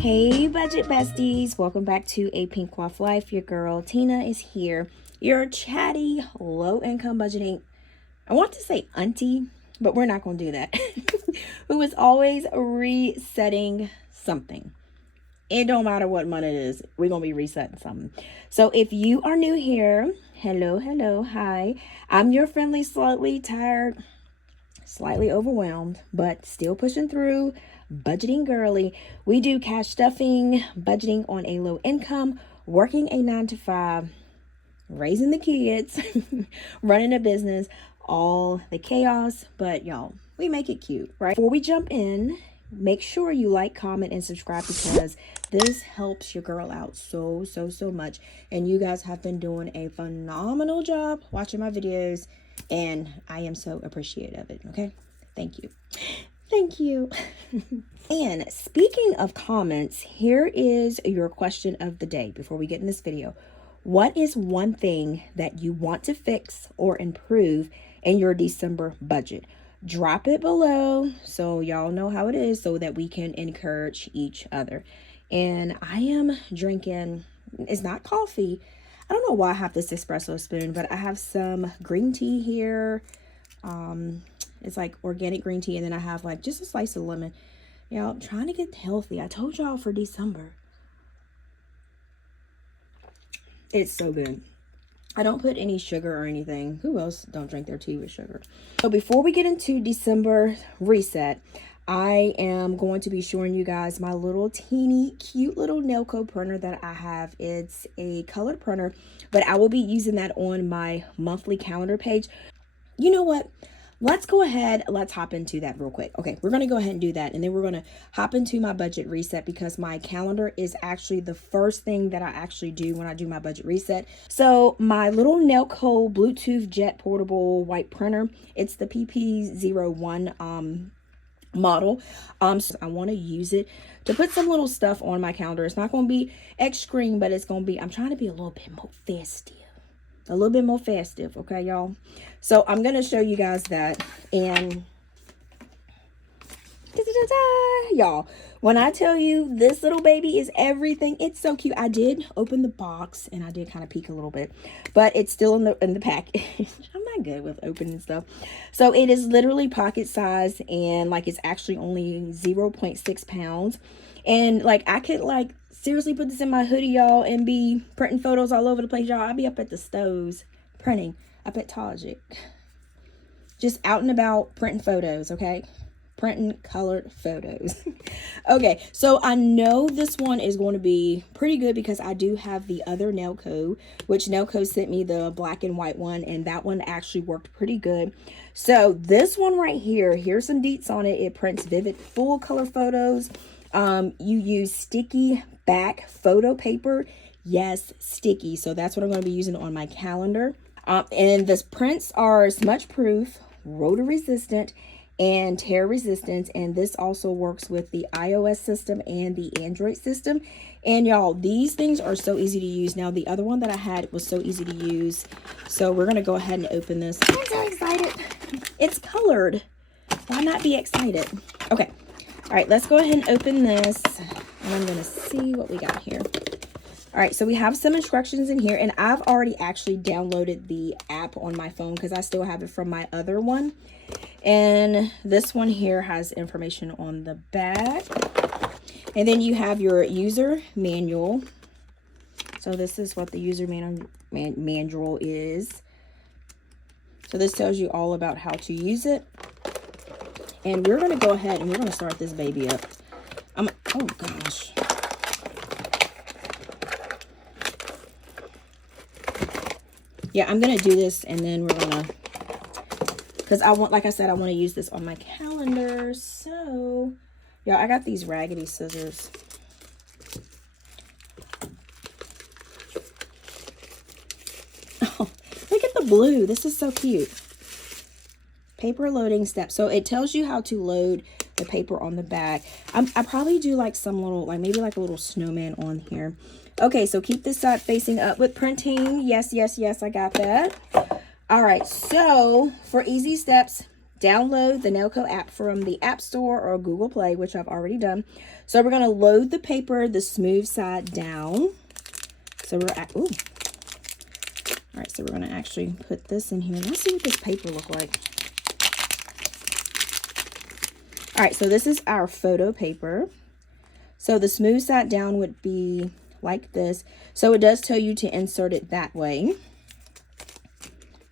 Hey budget besties, welcome back to APinkeClothlife. Your girl Tina is here, your chatty low-income budgeting, I want to say auntie, but we're not going to do that, who is always resetting something. It don't matter what month it is, we're going to be resetting something. So if you are new here, hello, hi, I'm your friendly, slightly tired, slightly overwhelmed, but still pushing through budgeting girly. We do cash stuffing, budgeting on a low income, working a 9-to-5, raising the kids, running a business, all the chaos, but y'all, we make it cute, right? Before we jump in, make sure you like, comment, and subscribe because this helps your girl out so much. And you guys have been doing a phenomenal job watching my videos, and I am so appreciative of it, okay? Thank you. Thank you. And speaking of comments, here is your question of the day before we get in this video. What is one thing that you want to fix or improve in your December budget? Drop it below so y'all know how it is so that we can encourage each other. And I am drinking, it's not coffee. I don't know why I have this espresso spoon, but I have some green tea here. It's like organic green tea, and then I have like just a slice of lemon. Y'all, I'm trying to get healthy. I told y'all for December. It's so good. I don't put any sugar or anything. Who else don't drink their tea with sugar? So before we get into December reset, I am going to be showing you guys my little teeny cute little Nelko printer that I have. It's a colored printer, but I will be using that on my monthly calendar page. You know what? Let's go ahead. Let's hop into that real quick. Okay, we're going to go ahead and do that. And then we're going to hop into my budget reset because my calendar is actually the first thing that I actually do when I do my budget reset. So my little Nelko Bluetooth Jet Portable White Printer, it's the PP01 model. So I want to use it to put some little stuff on my calendar. It's not going to be extreme, but it's going to be, I'm trying to be a little bit more festive. A little bit more festive, okay, y'all? So I'm going to show you guys that. And y'all, when I tell you this little baby is everything, it's so cute. I did open the box and I did kind of peek a little bit, but it's still in the package. I'm not good with opening stuff. So it is literally pocket size, and like it's actually only 0.6 pounds. And like I could like seriously put this in my hoodie, y'all, and be printing photos all over the place, y'all. I'll be up at the stoves printing up at Tajik, just out and about printing photos, okay? Printing colored photos. Okay, so I know this one is going to be pretty good because I do have the other Nelko, which Nelko sent me the black and white one, and that one actually worked pretty good. So this one right here, here's some deets on it. It prints vivid full color photos. You use sticky back photo paper. Yes, sticky. So that's what I'm going to be using on my calendar. And the prints are smudge proof, rotor resistant, and tear resistant. And this also works with the iOS system and the Android system. And y'all, these things are so easy to use. Now the other one that I had was so easy to use, so we're going to go ahead and open this. I'm so excited. It's colored. Why not be excited? Okay. All right, let's go ahead and open this, and I'm going to see what we got here. All right, so we have some instructions in here, and I've already actually downloaded the app on my phone because I still have it from my other one. And this one here has information on the back. And then you have your user manual. So this is what the user manual is. So this tells you all about how to use it. And we're going to go ahead and we're going to start this baby up. Oh gosh. Yeah, I'm going to do this, and then we're going to, because I want, like I said, I want to use this on my calendar. So, y'all, I got these raggedy scissors. blue. This is so cute. Paper loading step. So it tells you how to load the paper on the back. I probably do like some little, like maybe like a little snowman on here. Okay, so keep this side facing up with printing. Yes, yes, yes, I got that. All right, so for easy steps, download the Nelko app from the App Store or Google Play, which I've already done. So we're gonna load the paper, the smooth side down. So we're at, ooh. All right, so we're gonna actually put this in here. Let's see what this paper look like. All right, so this is our photo paper. So the smooth side down would be like this. So it does tell you to insert it that way.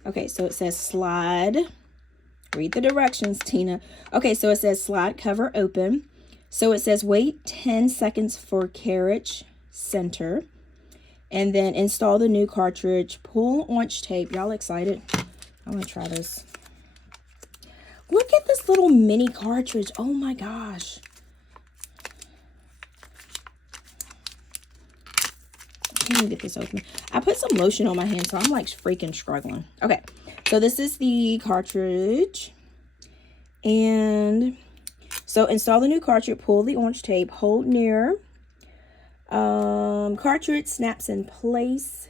Okay, so it says slide. Read the directions, Tina. Okay, so it says slide cover open. So it says wait 10 seconds for carriage center. And then install the new cartridge. Pull orange tape. Y'all excited? I'm going to try this. Look at this little mini cartridge. Oh my gosh. Let me get this open. I put some lotion on my hand, so I'm like freaking struggling. Okay, so this is the cartridge. And so install the new cartridge, pull the orange tape, hold near. Cartridge snaps in place.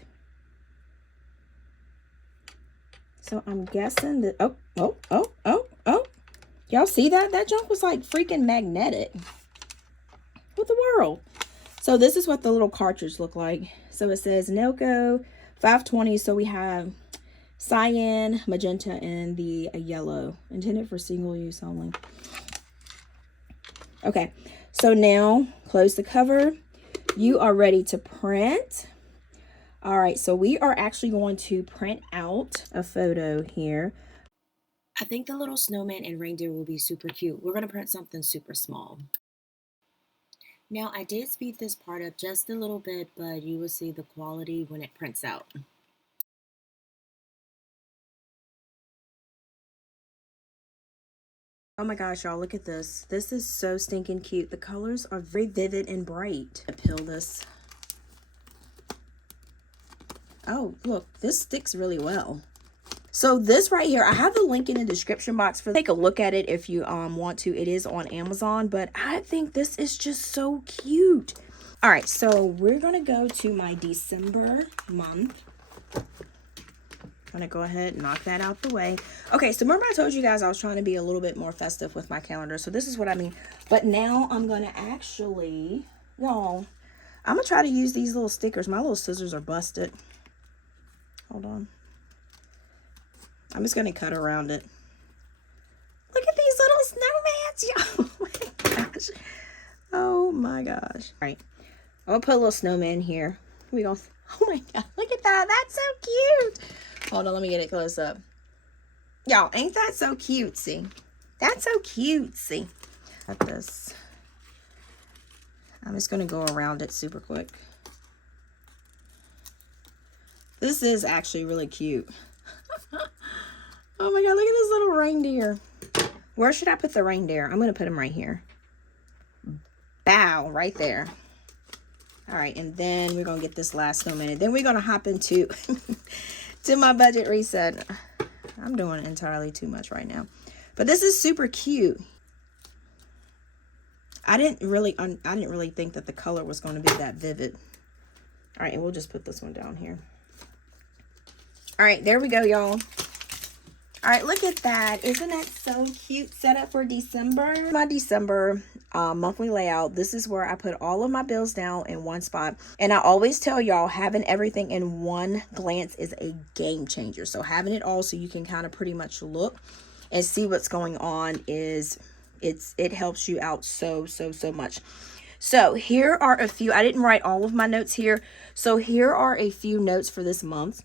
So I'm guessing that, oh. Y'all see that? That junk was like freaking magnetic. What the world? So this is what the little cartridge look like. So it says Nelko 520. So we have cyan, magenta, and the yellow. Intended for single use only. Okay. So now close the cover. You are ready to print. All right. So we are actually going to print out a photo here. I think the little snowman and reindeer will be super cute. We're going to print something super small. Now, I did speed this part up just a little bit, but you will see the quality when it prints out. Oh my gosh, y'all, look at this. This is so stinking cute. The colors are very vivid and bright. I peel this. Oh, look, this sticks really well. So this right here, I have the link in the description box for take a look at it if you want to. It is on Amazon, but I think this is just so cute. All right, so we're gonna go to my December month. I'm gonna go ahead and knock that out the way. Okay, so remember I told you guys I was trying to be a little bit more festive with my calendar. So this is what I mean. But now I'm gonna actually, y'all, I'm gonna try to use these little stickers. My little scissors are busted. Hold on. I'm just going to cut around it. Look at these little snowmans. Oh my gosh. Oh my gosh. All right. I'm going to put a little snowman here. We go. Oh my God. Look at that. That's so cute. Hold on. Let me get it close up. Y'all, ain't that so cutesy? That's so cutesy. Got this. I'm just going to go around it super quick. This is actually really cute. Oh my God, look at this little reindeer. Where should I put the reindeer? I'm going to put him right here. Bow, right there. All right, and then we're going to get this last snowman. And then we're going to hop into to my budget reset. I'm doing entirely too much right now. But this is super cute. I didn't really think that the color was going to be that vivid. All right, and we'll just put this one down here. All right, there we go, y'all. All right, look at that. Isn't that so cute? Setup for December. My December monthly layout. This is where I put all of my bills down in one spot. And I always tell y'all, having everything in one glance is a game changer. So having it all so you can kind of pretty much look and see what's going on it helps you out so much. So here are a few. I didn't write all of my notes here. So here are a few notes for this month.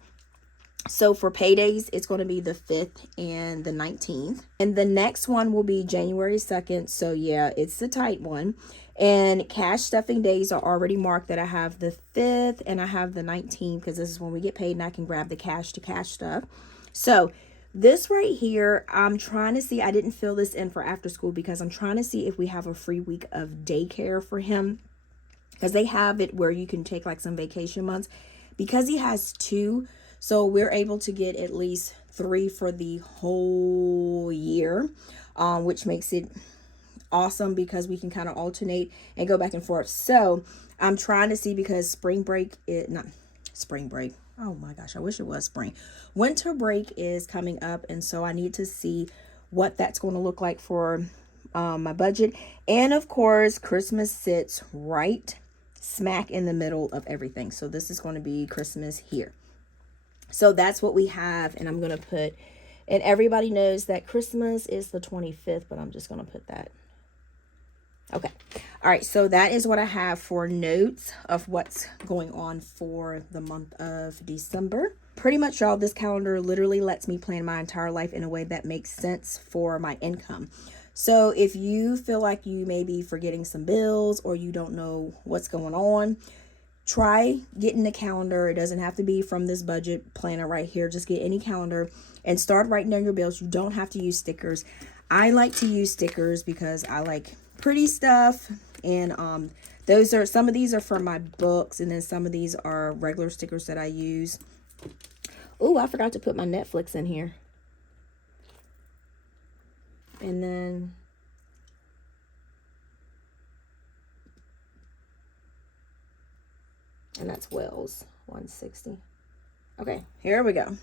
So for paydays, it's going to be the 5th and the 19th. And the next one will be January 2nd. So yeah, it's the tight one. And cash stuffing days are already marked that I have the 5th and I have the 19th because this is when we get paid and I can grab the cash to cash stuff. So this right here, I'm trying to see, I didn't fill this in for after school because I'm trying to see if we have a free week of daycare for him. Because they have it where you can take like some vacation months. Because he has 2 So we're able to get at least 3 for the whole year, which makes it awesome because we can kind of alternate and go back and forth. So I'm trying to see, because spring break is not spring break. Oh my gosh, I wish it was spring. Winter break is coming up, and so I need to see what that's going to look like for my budget. And of course, Christmas sits right smack in the middle of everything. So this is going to be Christmas here. So that's what we have, and I'm going to put, and everybody knows that Christmas is the 25th, but I'm just going to put that. Okay. All right. So that is what I have for notes of what's going on for the month of December. Pretty much, y'all, this calendar literally lets me plan my entire life in a way that makes sense for my income. So if you feel like you may be forgetting some bills or you don't know what's going on, try getting a calendar. It doesn't have to be from this budget planner right here. Just get any calendar and start writing down your bills. You don't have to use stickers. I like to use stickers because I like pretty stuff, and those are, some of these are from my books, and then some of these are regular stickers that I use. Oh, I forgot to put my Netflix in here. And then and that's Wells 160. Okay, here we go.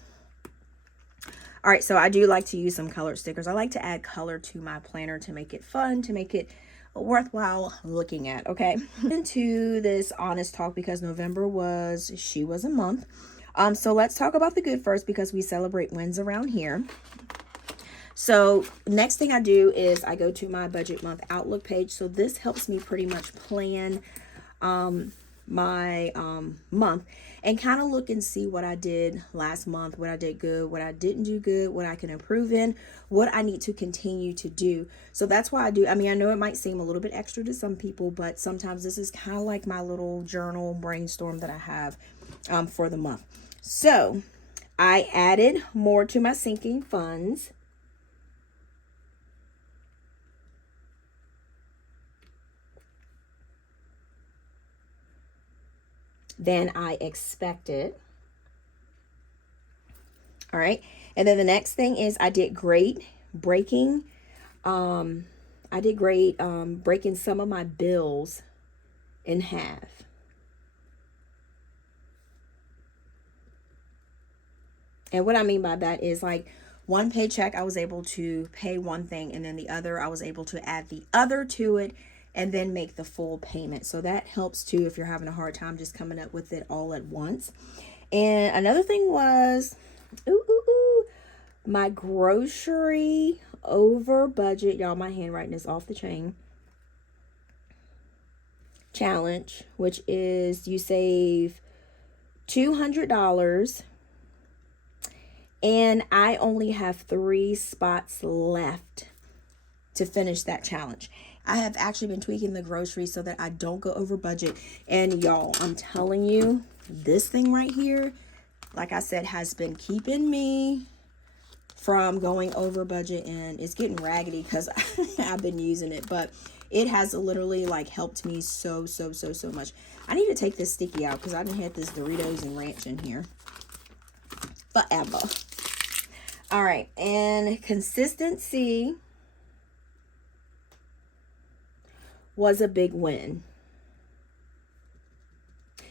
All right, so I do like to use some colored stickers. I like to add color to my planner to make it fun, to make it worthwhile looking at. Okay, into this honest talk, because November was a month. So let's talk about the good first, because we celebrate wins around here. So next thing I do is I go to my budget month outlook page. So this helps me pretty much plan my month and kind of look and see what I did last month, what I did good, what I didn't do good, what I can improve in, what I need to continue to do. So that's why I do. I mean, I know it might seem a little bit extra to some people, but sometimes this is kind of like my little journal brainstorm that I have for the month. So I added more to my sinking funds. Than I expected. All right. And then the next thing is I did great breaking. Breaking some of my bills in half. And what I mean by that is, like, one paycheck I was able to pay one thing, and then the other I was able to add the other to it and then make the full payment. So that helps too if you're having a hard time just coming up with it all at once. And another thing was, my grocery over budget. Y'all, my handwriting is off the chain. Challenge, which is you save $200. And I only have 3 spots left to finish that challenge. I have actually been tweaking the groceries so that I don't go over budget. And y'all, I'm telling you, this thing right here, like I said, has been keeping me from going over budget, and it's getting raggedy because I've been using it, but it has literally like helped me so much. I need to take this sticky out because I didn't have this Doritos and ranch in here forever. All right, and consistency was a big win.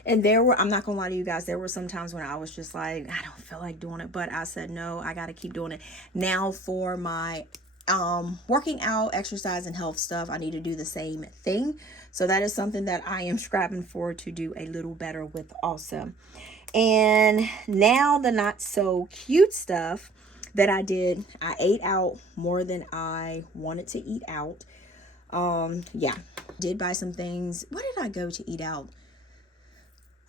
And I'm not gonna lie to you guys, there were some times when I was just like, I don't feel like doing it, but I said, no, I gotta keep doing it. Now for my working out, exercise, and health stuff, I need to do the same thing. So that is something that I am striving for to do a little better with also. And now the not so cute stuff that I did, I ate out more than I wanted to eat out. Yeah, did buy some things. What did I go to eat out?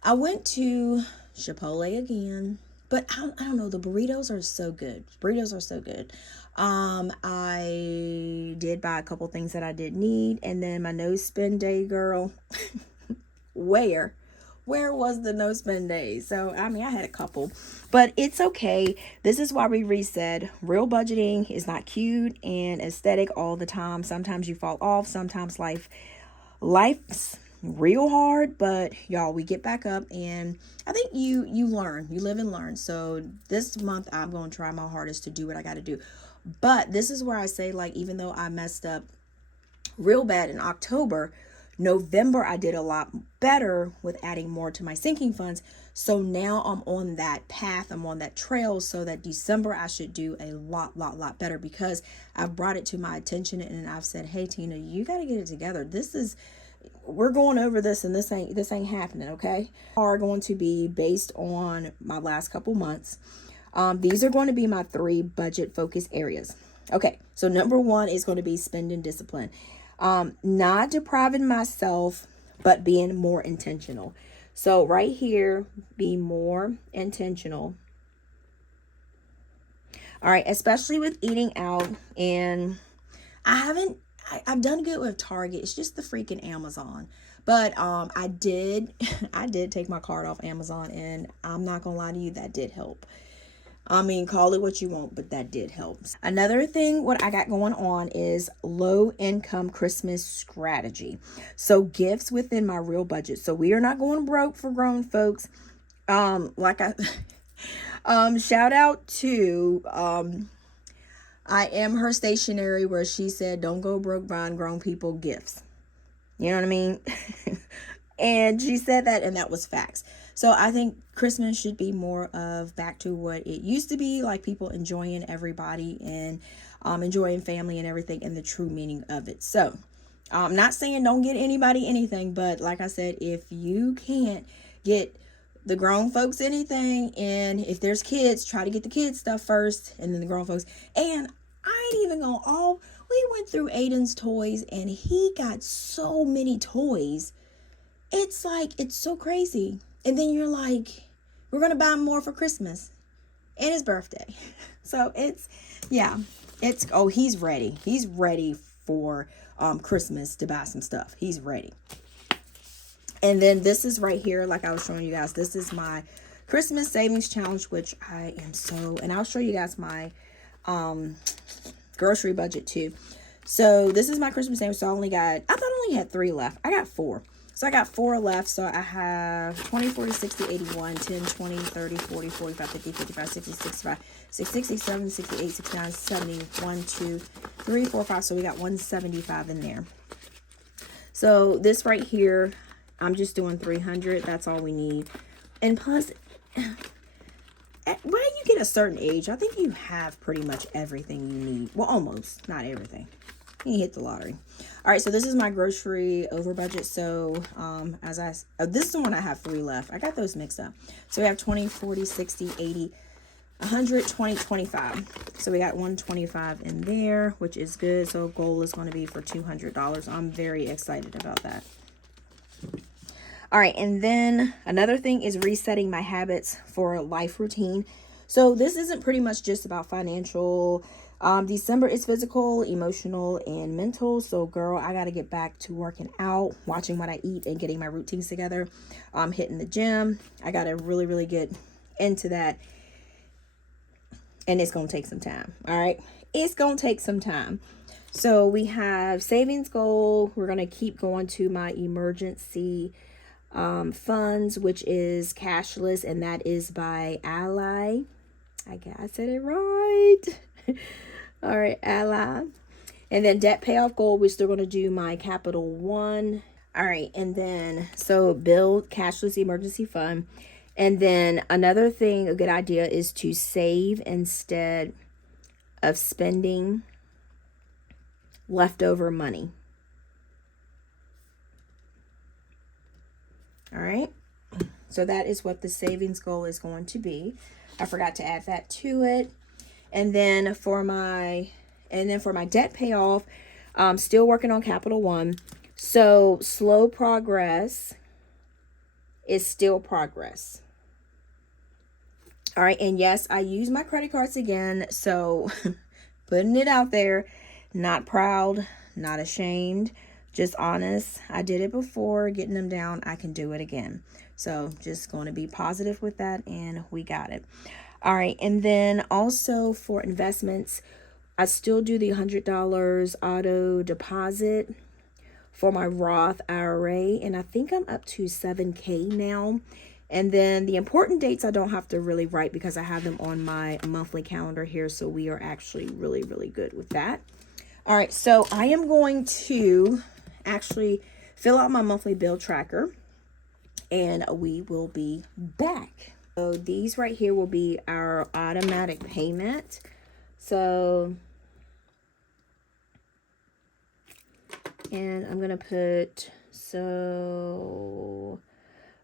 I went to Chipotle again, but I don't know. The burritos are so good. Burritos are so good. I did buy a couple things that I did need, and then my no spend day, girl. Where was the no spend day? So, I mean, I had a couple, but it's okay. This is why we resaid real budgeting is not cute and aesthetic all the time. Sometimes you fall off. Sometimes life's real hard, but y'all, we get back up, and I think you learn, you live and learn. So this month I'm going to try my hardest to do what I got to do. But this is where I say, like, even though I messed up real bad in October, November I did a lot better with adding more to my sinking funds. So now I'm on that path, I'm on that trail, so that December I should do a lot better, because I've brought it to my attention and I've said, hey Tina, you got to get it together. We're going over this, and this ain't happening, okay? Are going to be based on my last couple months. These are going to be my 3 budget focus areas. Okay, so number 1 is going to be spending discipline. Not depriving myself, but being more intentional. So right here, be more intentional. All right, especially with eating out. And I've done good with Target. It's just the freaking Amazon. But I did take my card off Amazon, and I'm not gonna lie to you, that did help. I mean, call it what you want, but that did help. Another thing, what I got going on is low income Christmas strategy. So gifts within my real budget. So we are not going broke for grown folks. Shout out to, I Am Her Stationery, where she said, don't go broke buying grown people gifts. You know what I mean? And she said that, and that was facts. So I think Christmas should be more of back to what it used to be, like people enjoying everybody and enjoying family and everything, and the true meaning of it. So I'm not saying don't get anybody anything, but like I said, if you can't get the grown folks anything, and if there's kids, try to get the kids stuff first, and then the grown folks. And I ain't even gonna we went through Aiden's toys, and he got so many toys. It's like, it's so crazy. And then you're like, we're going to buy more for Christmas and his birthday. So he's ready. He's ready for Christmas to buy some stuff. He's ready. And then this is right here, like I was showing you guys, this is my Christmas savings challenge, which I am and I'll show you guys my grocery budget too. So this is my Christmas savings. So I thought I only had 3 left. I got 4. So I got 4 left. So I have 20, 40, 60, 81, 10, 20, 30, 40, 45, 50, 55, 60, 65, 60, 67, 68, 69, 70, 1, 2, 3, 4, 5. So we got 175 in there. So this right here, I'm just doing 300. That's all we need. And plus, when you get a certain age, I think you have pretty much everything you need. Well, almost. Not everything. You hit the lottery. All right, so this is my grocery over budget. So this is the one I have 3 left. I got those mixed up. So we have 20, 40, 60, 80, 100, 20, 25. So we got 125 in there, which is good. So goal is going to be for $200. I'm very excited about that. All right, and then another thing is resetting my habits for a life routine. So this isn't pretty much just about financial. December is physical, emotional, and mental. So girl, I got to get back to working out, watching what I eat, and getting my routines together. Hitting the gym. I got to really get into that. And it's going to take some time. All right. It's going to take some time. So we have savings goal. We're going to keep going to my emergency funds, which is cashless. And that is by Ally. I said it right. All right, Ally. And then debt payoff goal, we're still going to do my Capital One. All right, and then so build cashless emergency fund. And then another thing, a good idea is to save instead of spending leftover money. All right, so that is what the savings goal is going to be. I forgot to add that to it. And then for my debt payoff, still working on Capital One. So slow progress is still progress. All right, and yes, I use my credit cards again. So putting it out there, not proud, not ashamed, just honest. I did it before, getting them down. I can do it again. So just going to be positive with that, and we got it. All right, and then also for investments, I still do the $100 auto deposit for my Roth IRA, and I think I'm up to 7K now. And then the important dates I don't have to really write because I have them on my monthly calendar here, so we are actually really, really good with that. All right, so I am going to actually fill out my monthly bill tracker, and we will be back. So these right here will be our automatic payment. So, and I'm going to put, so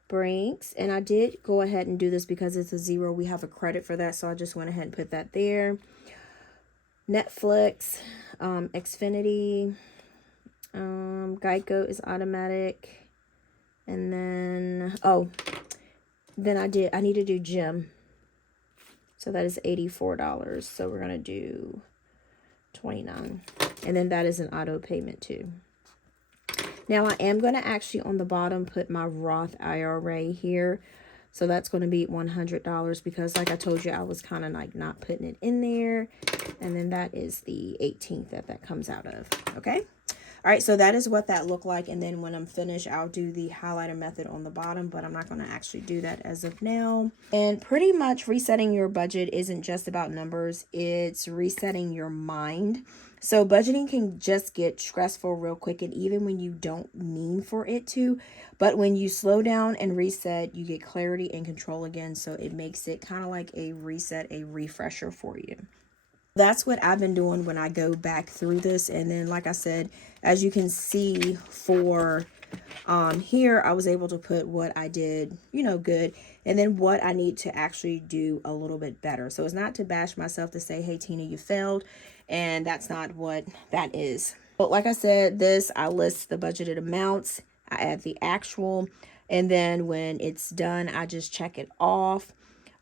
Brinks, and I did go ahead and do this because it's a 0. We have a credit for that, so I just went ahead and put that there. Netflix, Xfinity, Geico is automatic. And then, oh, then I need to do gym. So that is $84. So we're going to do $29. And then that is an auto payment too. Now I am going to actually on the bottom put my Roth IRA here. So that's going to be $100 because like I told you, I was kind of like not putting it in there. And then that is the 18th that comes out of. Okay. All right, so that is what that looked like. And then when I'm finished, I'll do the highlighter method on the bottom, but I'm not going to actually do that as of now. And pretty much resetting your budget isn't just about numbers. It's resetting your mind. So budgeting can just get stressful real quick, and even when you don't mean for it to. But when you slow down and reset, you get clarity and control again. So it makes it kind of like a reset, a refresher for you. That's what I've been doing when I go back through this. And then, like I said, as you can see for here, I was able to put what I did, good. And then what I need to actually do a little bit better. So it's not to bash myself to say, hey, Tina, you failed. And that's not what that is. But like I said, I list the budgeted amounts. I add the actual. And then when it's done, I just check it off.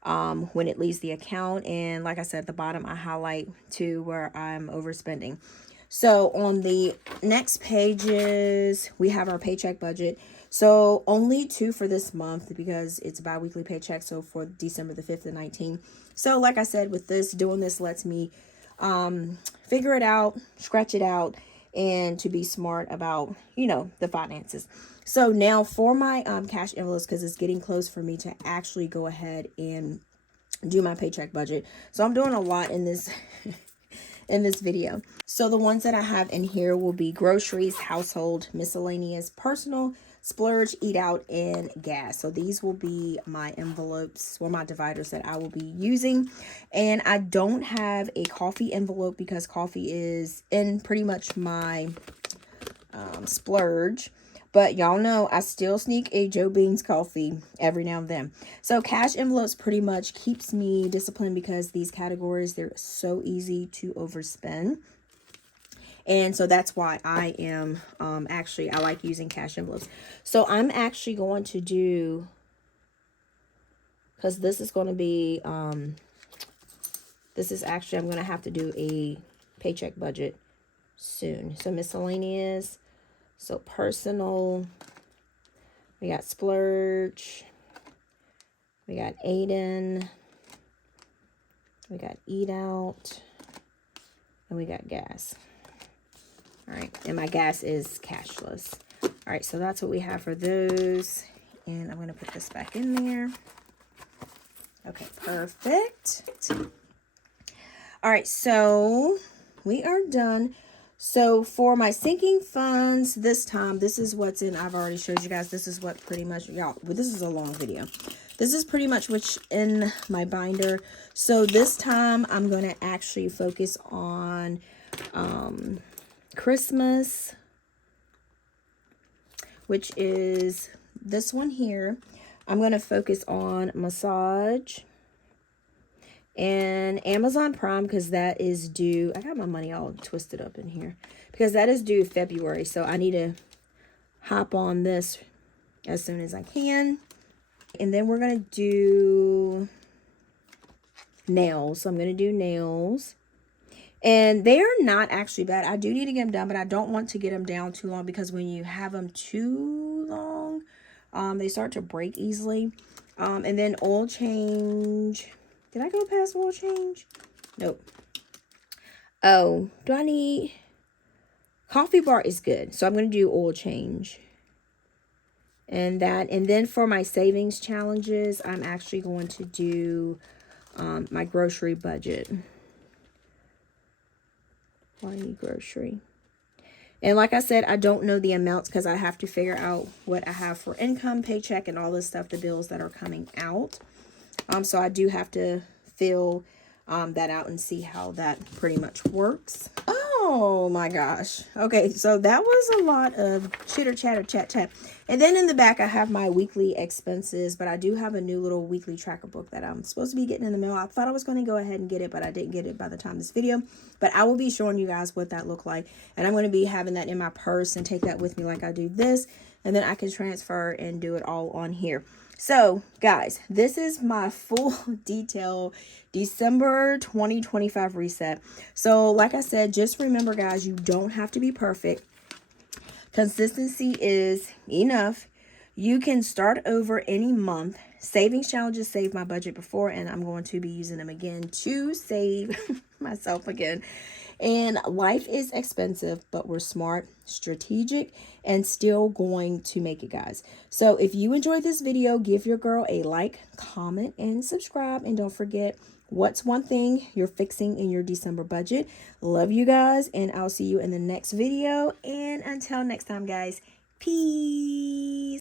When it leaves the account, and like I said, at the bottom I highlight to where I'm overspending. So on the next pages we have our paycheck budget. So only 2 for this month because it's a bi-weekly paycheck. So for December the 5th and 19th. So like I said, with doing this lets me figure it out, scratch it out, and to be smart about the finances. So now for my cash envelopes, because it's getting close for me to actually go ahead and do my paycheck budget. So I'm doing a lot in this in this video. So the ones that I have in here will be groceries, household, miscellaneous, personal, splurge, eat out, and gas. So these will be my envelopes or my dividers that I will be using. And I don't have a coffee envelope because coffee is in pretty much my splurge. But y'all know I still sneak a Joe Beans coffee every now and then. So cash envelopes pretty much keeps me disciplined because these categories, they're so easy to overspend. And so that's why I am I like using cash envelopes. So I'm actually going to do, because this is going to be, I'm going to have to do a paycheck budget soon. So miscellaneous. So personal, we got splurge, we got Aiden, we got eat out, and we got gas. All right, and my gas is cashless. All right, so that's what we have for those. And I'm gonna put this back in there. Okay, perfect. All right, so we are done. So for my sinking funds this time, this is what's in. I've already showed you guys. This is what pretty much, y'all, but this is a long video. This is pretty much what's in my binder. So this time I'm going to actually focus on Christmas, which is this one here. I'm going to focus on massage and Amazon Prime, because that is due. I got my money all twisted up in here because that is due February. So I need to hop on this as soon as I can. And then we're going to do nails. So I'm going to do nails. And they are not actually bad. I do need to get them done, but I don't want to get them down too long because when you have them too long, they start to break easily. And then oil change. Did I go past oil change? Nope. Oh, do I need Coffee bar is good. So I'm going to do oil change. And then for my savings challenges, I'm actually going to do my grocery budget. Money grocery. And like I said, I don't know the amounts because I have to figure out what I have for income, paycheck, and all this stuff, the bills that are coming out. So I do have to fill that out and see how that pretty much works. Oh my gosh. Okay, so that was a lot of chitter chatter chat. And then in the back I have my weekly expenses, but I do have a new little weekly tracker book that I'm supposed to be getting in the mail. I thought I was going to go ahead and get it, but I didn't get it by the time this video. But I will be showing you guys what that looked like, and I'm going to be having that in my purse and take that with me like I do this, and then I can transfer and do it all on here. So guys, this is my full detail December 2025 reset. So like I said, just remember guys, you don't have to be perfect. Consistency is enough. You can start over any month. Savings challenges saved my budget before, and I'm going to be using them again to save myself again. And life is expensive, but we're smart, strategic, and still going to make it, guys. So if you enjoyed this video, give your girl a like, comment, and subscribe. And don't forget, what's one thing you're fixing in your December budget? Love you guys, and I'll see you in the next video. And until next time, guys, peace.